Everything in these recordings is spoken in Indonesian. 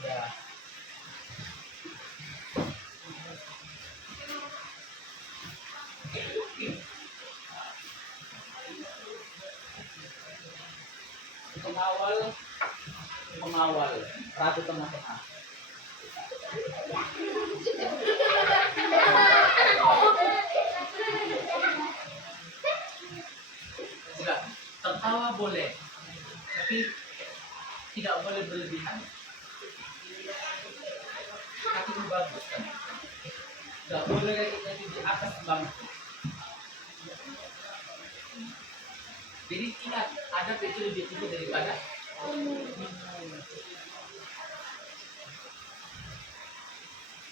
Ya. Pengawal, pengawal, ratu tengah-tengah. Enggak, tertawa boleh, tapi tidak boleh berlebihan. Kaki itu bagus kan? Enggak boleh kita di atas bangku. Jadi ingat, adab itu lebih tinggi daripada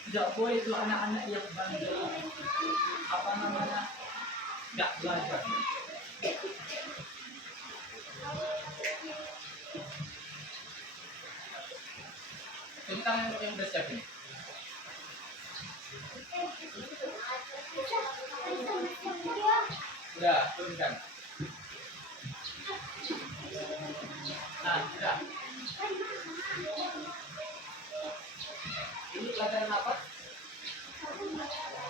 tidak boleh itu anak-anak yang bandel, apa namanya, nggak belajar. Tentang yang udah siap ini. Udah, turunkan. Nah, sudah. Ini pelajaran apa?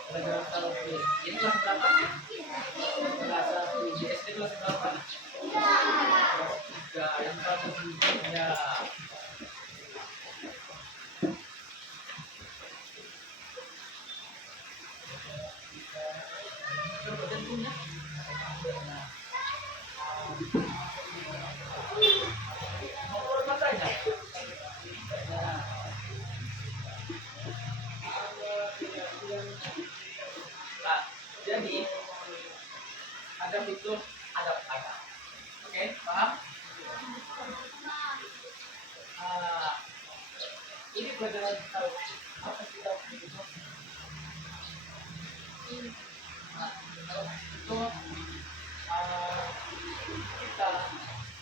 Pelajaran tauhid. Ini kelas berapa? Kelas 1. Di SD kelas berapa? Tiga. Yang satu ya. Coba tentunya. Mau urut matanya? Nah. Nah, jadi adab itu adab. Oke, paham? Ini pelajaran tahu apa sih tahu itu? Nah, kalau itu kita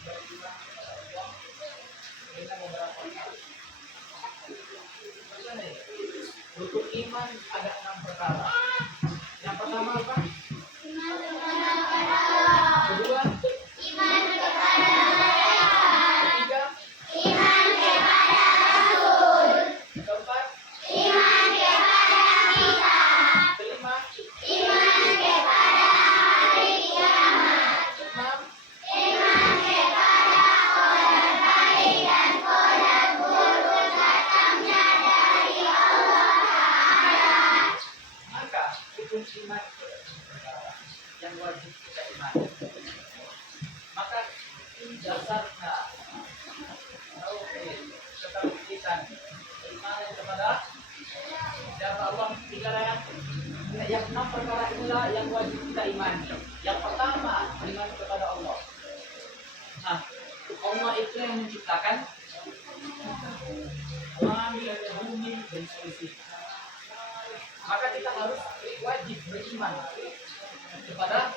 beriman kepada Allah dengan beberapa hal. Rukun iman ada 6 perkara. Yang pertama apa? Kedua, ketiga, keempat, kelima, enam, maka rukun iman yang wajib kita imani. Maka dasarnya tauhid, ketauhidan, iman kepada siapa Allah, yang 6 perkara inilah yang wajib kita imani. Yang pertama, iman kepada Allah. Nah, Allah itu yang menciptakan langit, bumi, dan seisinya. Maka kita harus wajib beriman kepada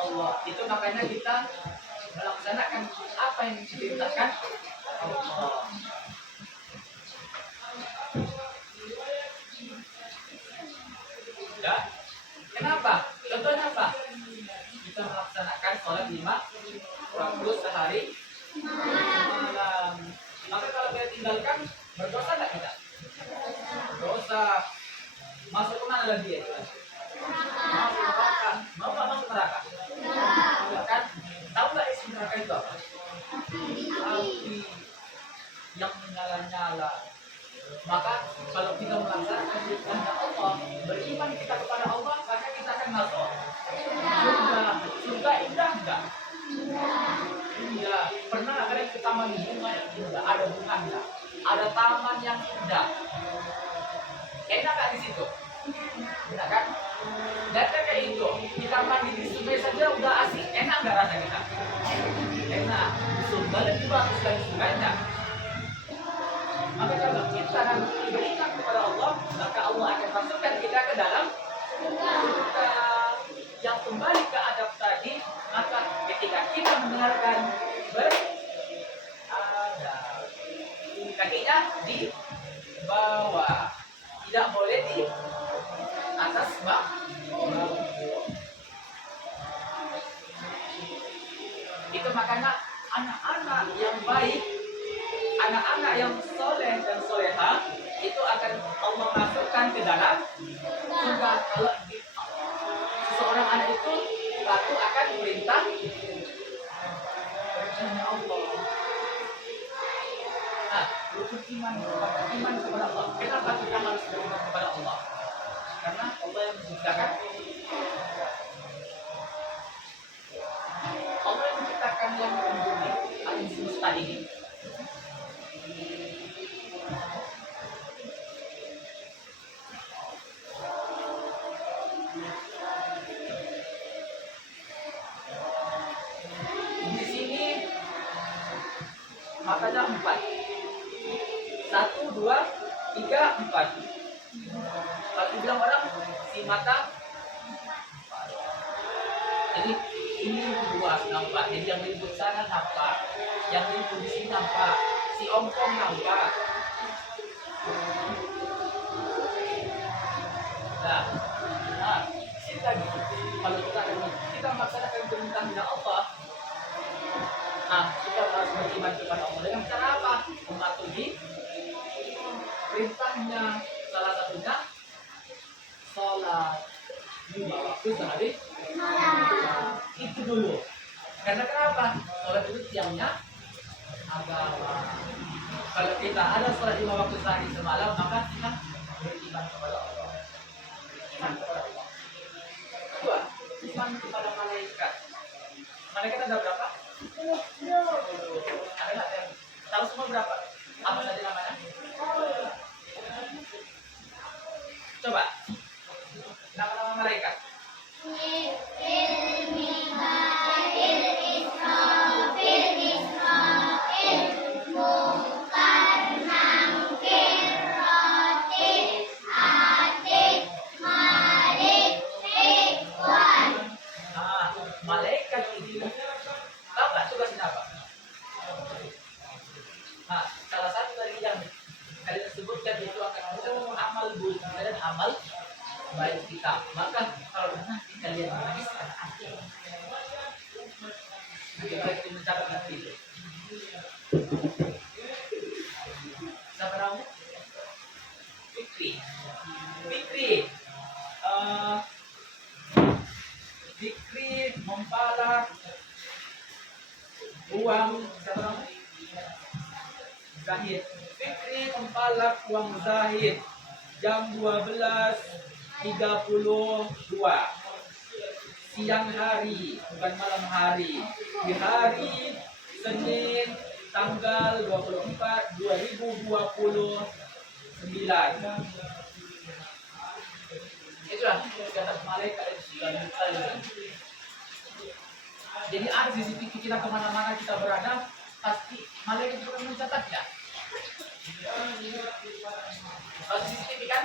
Allah. Itu makanya kita melaksanakan apa yang diperintahkan Allah. Ya, kenapa? Contohnya apa? Kita melaksanakan sholat 5 waktu sehari malam. Maka kalau kita tinggalkan, berdosa nggak kita? Dosa. Masuk kemana lagi ya? Masuk neraka. Mau nggak masuk neraka? Enggak kan? Tahu nggak isi neraka itu apa? Api yang menyala-nyala. Maka kalau kita melaksanakan kehendak Allah, beriman kita kepada Allah, maka kita akan masuk surga. Surga indah enggak? Iya. Pernah kalian ke taman bunga yang indah? Ada bunganya, ada taman yang indah. Enak nggak di situ? Enak kan? Dan kayak itu, kita mandi di sungai saja udah asik. Enak nggak rasa kita? Enak. Surga lebih bagus dari sungai enggak? Maka kalau kita nanti beriman kepada Allah, maka Allah akan masukkan kita ke dalam surga. Yang kembali ke adab tadi, maka ketika kita mendengarkan beradab, kakinya di bawah, tidak boleh di atas bawah. Itu makanya anak-anak yang baik, anak-anak yang soleh dan soleha itu akan Allah masukkan ke dalam surga. Kalau seseorang anak itu laku akan perintah Allah. Nah, rukun iman kepada Allah. Kenapa kita harus beriman kepada Allah? Karena Allah yang menciptakan, Allah yang menciptakan yang bumi, alam semesta ini. Di sini matanya 4. 1, 2, 3, 4. Kalau dibilang orang si mata, jadi ini luas nampak, jadi yang ribut sana nampak, yang ribut di sini nampak, si ongkong nampak. Nah, sini lagi kalau kita melaksanakan perintahnya Allah, nah kita harus beriman kepada Allah dengan cara apa? Mematuhi perintahnya, salah satunya sholat 5 waktu sehari. Itu dulu. Karena kenapa? Sholat itu tiangnya agama. Kalau kita ada sholat 5 waktu sehari semalam, maka kita beriman kepada Allah. Iman kepada Allah. Kedua, iman kepada malaikat. Malaikat ada berapa? 10. Ada nggak yang tahu semua berapa? Apa saja namanya? Coba. Nama-nama malaikat. Malaikat ini tahu nggak tugasnya apa? Nah, salah satu dari yang kalian sebutkan itu akan mengucapkan amal buruk dan amal baik kita. Maka kalau nanti kalian menuliskan akhir, lebih baik mencatat nanti itu. Siapa namanya? Fikri. Fikri mempalak uang, siapa namanya? Zahid. Fikri mempalak uang Zahid jam 12.32 siang hari, bukan malam hari, di hari Senin tanggal 24 2029. Itulah kata malaikat itu. Jadi ada CCTV kita kemana-mana kita berada, pasti malaikat juga mencatatnya. Kalau CCTV kan,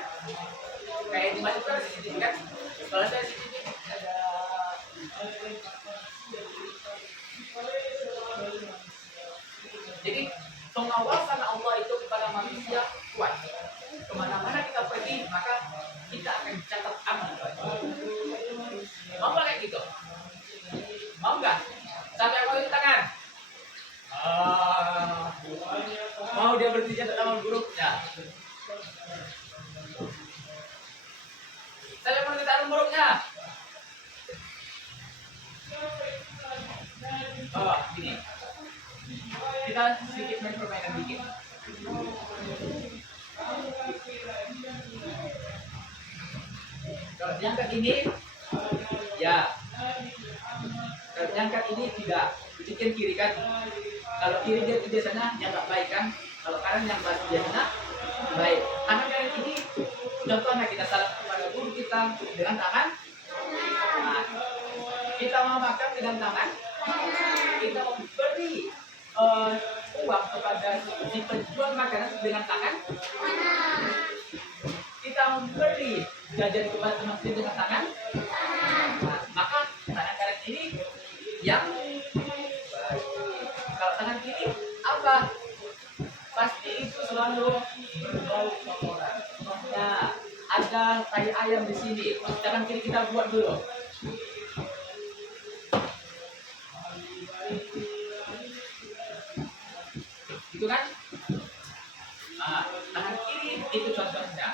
kayak di mana ada CCTV kan? Kalau saya CCTV ada. Jadi pengawasan Allah itu kepada manusia kuat. Kemana-mana kita pergi, maka kita akan catat amal. Mau nggak kayak gitu? Mau nggak? Sampai aku di tangan. Mau dia berhenti catat amal buruknya? Saya mau catat amal buruknya. Oh, gini. Kita sedikit main permainan dikit. Kalau diangkat ini, ya. Kalau diangkat ini tidak, bikin kiri kan. Kalau kiri dia biasanya yang nggak baik kan. Kalau kanan yang biasanya baik. Kanan yang ini, contohnya kita salah kepada guru kita dengan tangan. Nah, kita mau makan dengan tangan. Kita memberi uang kepada si penjual makanan dengan tangan. Kita memberi jajan kepada teman kita dengan tangan. Nah, maka tangan kanan ini yang kalau tangan kiri apa? Pasti itu selalu berbau kotoran. Nah, ada tai ayam di sini. Tangan kiri kita buat dulu. Itu kan? Tangan kiri itu contohnya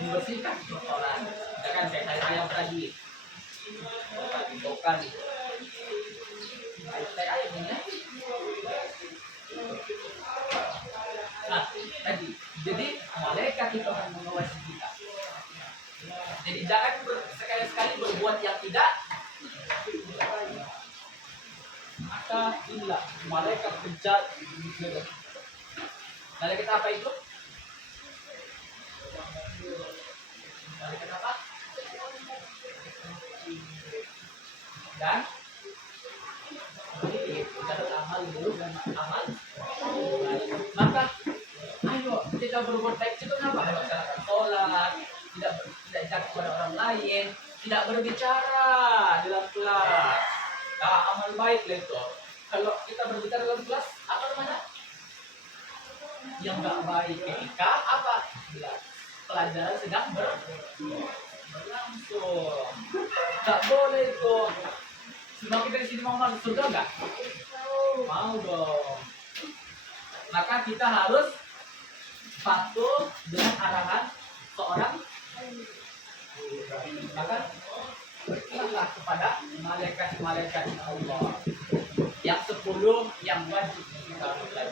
membersihkan kotoran, kan kayak saya ayam tadi, tokan itu, saya ayam ini. Tadi, jadi malaikat itu akan mengawasi kita. Jadi jangan sekali-sekali berbuat yang tidak, maka inilah malaikat penjaga. Malaikat apa itu? Malaikat apa? Dan catat amal dulu dan amal. Maka ayo kita berbuat baik itu kenapa? Melaksanakan sholat, tidak jahat kepada orang lain, tidak berbicara dalam kelas. Amal baik itu. Kalau kita berbicara dalam kelas, apa namanya? Yang nggak baik ketika apa? Pelajaran sedang berlangsung. Tak boleh itu. Sebab kita di sini mau masuk surga nggak? Mau dong. Maka kita harus patuh dengan arahan seorang. Maka berimanlah kepada malaikat Allah. Yang 10 yang wajib kita lakukan.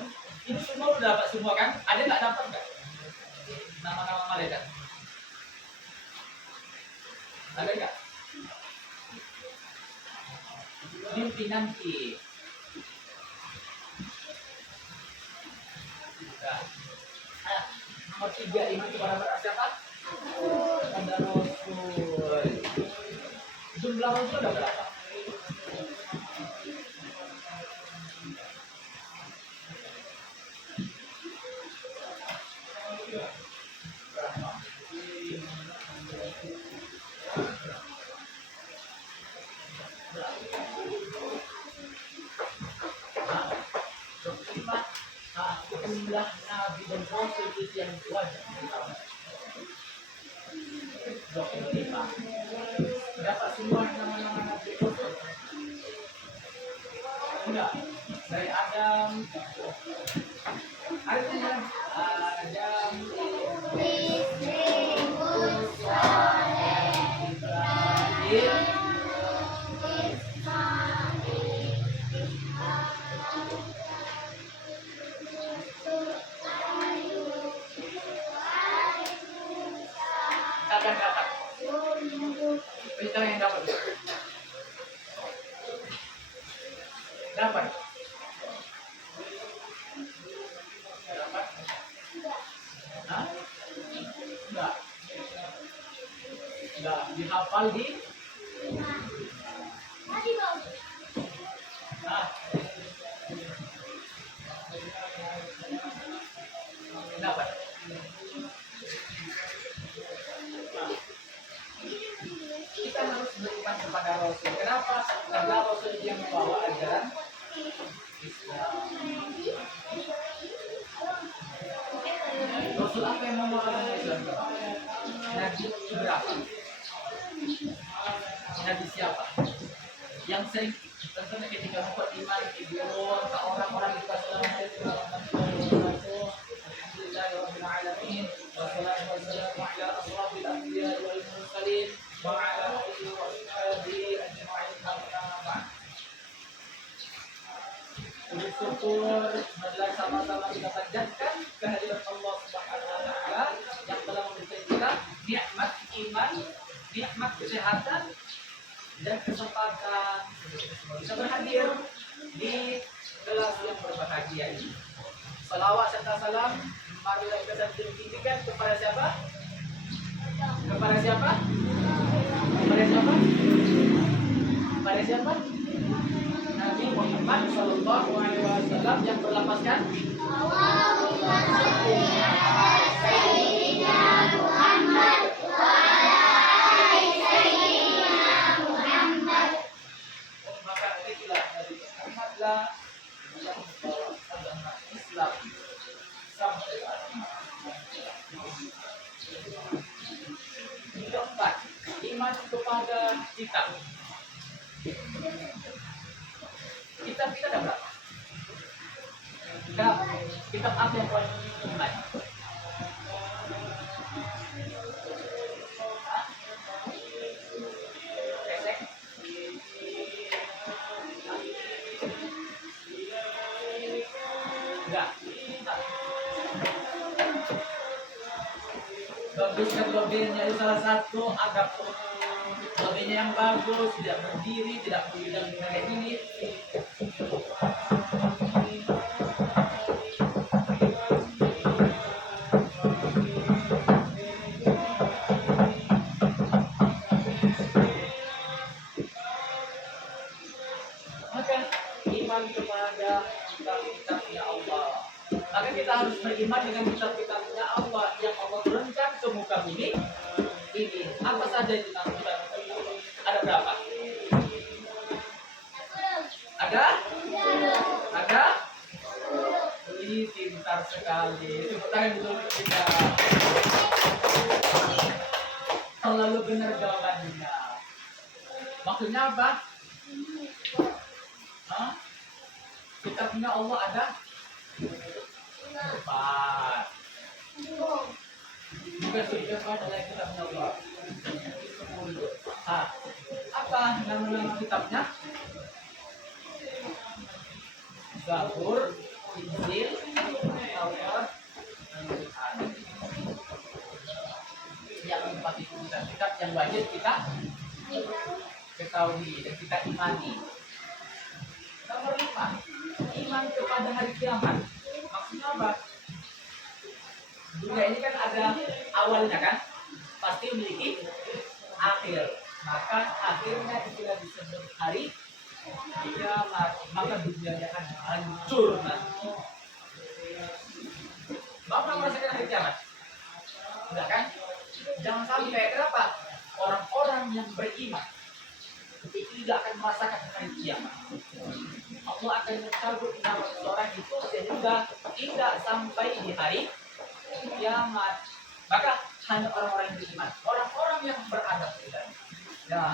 Ini semua udah dapat semua kan? Ada nggak dapat nggak? Nama-nama malaikat. Ada nggak? Mimpi nanti. Nomor 3 iman kepada siapa? Kepada Rasul. Jumlah Rasul ada berapa? Jumlah nabi dan rasul itu yang wajib ditambah 25. Dapat semua nama-nama nabi rasul? Enggak. Dari Adam, artinya Adam, Ibrahim, akan dapat. Kita yang dapat. Dapat. Dapat. Hah? Enggak. Enggak dihafal di. Dapat. Kita harus beriman kepada Rasul. Kenapa? Karena Rasul yang membawa ajaran Islam. Rasul apa yang membawa ajaran Islam? Nabi berapa? Nabi siapa? Yang sering tentunya ketika membuat iman tidur ke orang-orang di Assalamualaikum warahmatullahi wabarakatuh. Alhamdulillahirrahmanirrahim. Wassalatu wassalamu ala asrafil anbiya wal mursalin wa ala alihi wa sahbihi ajma'in. Bersyukur marilah sama-sama kita panjatkan kehadirat Allah Subhanahu wa taala yang telah memberikan kita nikmat iman, nikmat kesehatan dan kesempatan bisa berhadir di kelas yang berbahagia ini. Salawat serta salam marilah kita tinggikan kepada siapa? Kepada siapa? Kepada siapa? Kepada siapa? Nabi Muhammad Sallallahu Alaihi Wasallam yang berlapaskan Allahumma shalli ala sayyidina Muhammad wa ala ali sayyidina Muhammad. Maka itulah Nabi Muhammadlah yang membawa agama Islam sampai keempat, iman kepada kitab. Kitab kita ada berapa? Kitab apa yang paling iman? Enggak. Tidak. Bagus kan lobbynya itu salah satu agak lobbynya yang bagus, tidak berdiri, tidak berdiri kayak ini. Maka iman kepada kitab-kitabnya Allah. Maka kita harus beriman dengan kitab-kitabnya Allah yang Allah turunkan ke muka bumi ini. Apa saja itu kitab? Ada berapa? Ada? Ada? Ini pintar sekali. Tepuk tangan dulu untuk kita. Terlalu benar jawabannya. Maksudnya apa? Hah? Kitabnya Allah ada? Empat. Bukan siapa adalah kitabnya Allah. Apa nama-nama kitabnya? Zabur, Injil, Taurat, dan Quran. Yang empat itu kitab yang wajib kita ketahui dan kita imani. Nomor 5, iman kepada hari kiamat. Maksudnya apa? Dunia ini kan ada awalnya kan, pasti memiliki akhir. Maka akhirnya kita disebut hari kiamat. Maka dunia akan hancur nanti. Bapak merasakan hari kiamat? Enggak kan? Jangan sampai kenapa? Orang-orang yang beriman tidak akan merasakan hari kiamat. Allah akan mencabut nyawa seseorang itu sehingga tidak sampai di hari kiamat. Maka hanya orang-orang yang beriman, orang-orang yang beradab kita. Ya.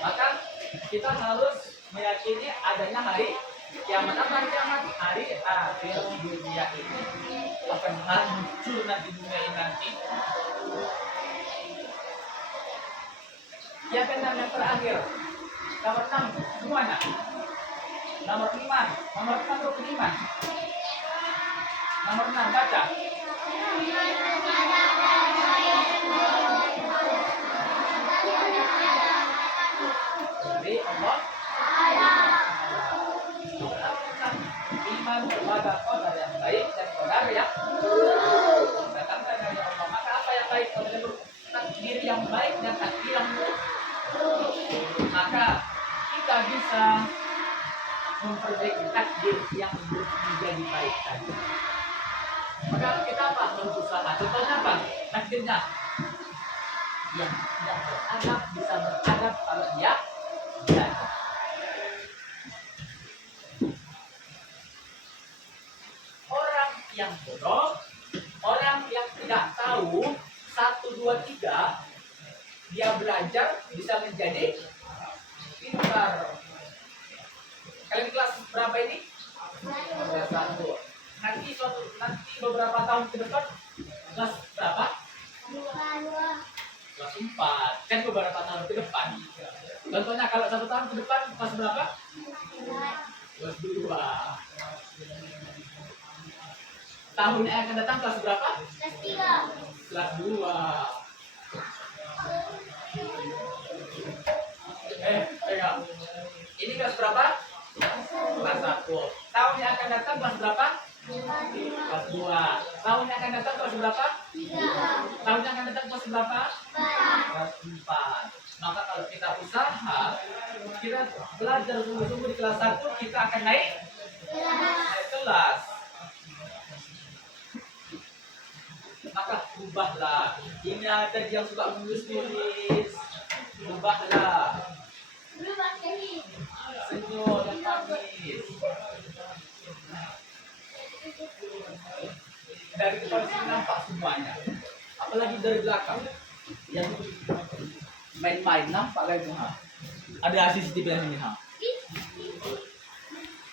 Maka kita harus meyakini adanya hari kiamat. Apa hari kiamat? Hari akhir dunia ini akan hancur nanti dunia ini nanti. Ya kan yang terakhir. Nomor 6 semuanya. Nomor 5. Nomor 5 rukun iman. Nomor 6 baca. Jadi Allah iman kepada qadar yang baik dan qadar yang buruk. Datangkan dari Allah. Maka apa yang baik qadar yang buruk? Takdir yang baik dan takdir yang buruk. Maka kita bisa memperbaiki takdir yang buruk menjadi baik tadi. Maka kita apa? Berusaha. Contohnya apa? Takdirnya yang tidak beradab bisa beradab kalau dia belajar. Orang yang bodoh, orang yang tidak tahu 1, 2, 3, dia belajar bisa menjadi pintar. Kalian di kelas berapa ini? Kelas 1. Nanti beberapa tahun ke depan kelas berapa? Kelas 4. Kan beberapa tahun ke depan. Contohnya kalau 1 tahun ke depan kelas berapa? Kelas 2. Tahun yang akan datang kelas berapa? Kelas 3. Kelas 2. Pegang. Ini kelas berapa? Kelas 1. Tahun yang akan datang kelas berapa? Kelas 2. Tahun yang akan datang kelas berapa? 3. Tahun yang akan datang kelas berapa? 4. Kelas 4. Maka kalau kita usaha, kita belajar sungguh-sungguh di kelas 1, kita akan naik kelas. Maka ubahlah. Ini ada yang suka menulis-nulis. Ubahlah. Senyum dan manis. Dari depan sini nampak semuanya. Apalagi dari belakang. Yang main-main nampak lagi. Ada CCTV yang ini.